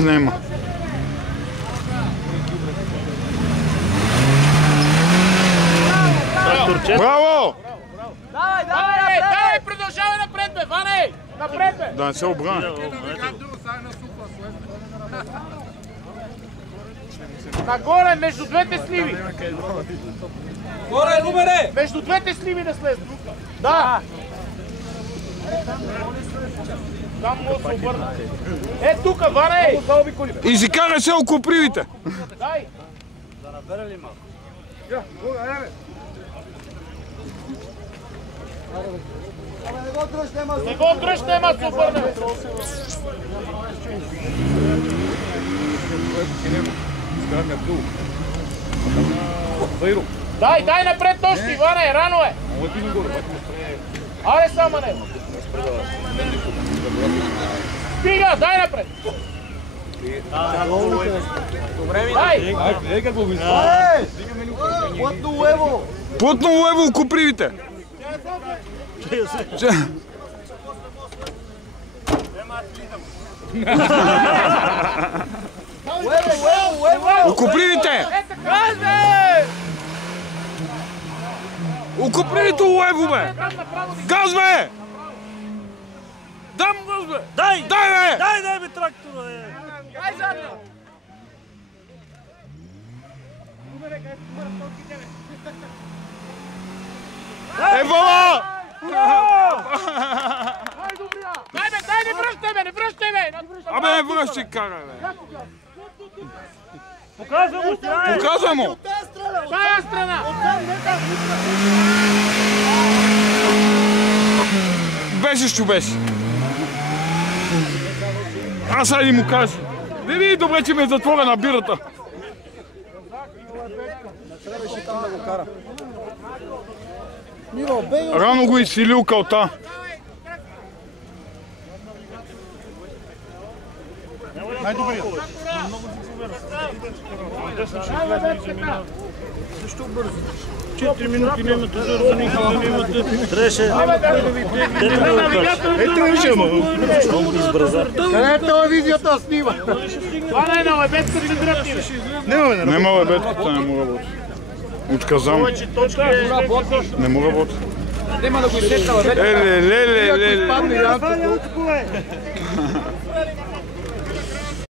Нема. Браво! Давай, продължавай напред, бе, Ване! Напред, бе! Да не се обрана. Нагоре, между двете сливи! Горе, Рубере! Между двете сливи да слезе. Да! Там му се обърна. Тука, Ване! И си карай се около привите. Дай! Да набере ли малко? Не го дръжте, ама се обърне! Дай напред още, Иване, рано е! Аре само не! Стига, дай напред! Дай! Плътно лево около привите. Около привите! Около привите лево, бе! Газ, бе! Дам газ, бе! Дай! Дай, бе! Дай бе трактора, бе! Дай задна! Вала! Дай, не връщай, бе! Абе, не връщай, карай, бе! Показвай му, стирай! Показвай му! Тая страна! Беше, що беше. Аз сайди му кажа. Не види добре, че ми е затворена бирата. Трябваше там да го кара. Рано го изсилил калта. Най-добрият. Защо бързо? 4 минути нямате за никога нямате. Трябваше. Трябваше, ама. Къде е телевизията снима? Това не е на лебедка си дръпни, бе! Нема лебедката, не му работи. Отказам. Повече точки е... Не му работи. Нема да го изсетна лебедка. Леле. Падне янцето.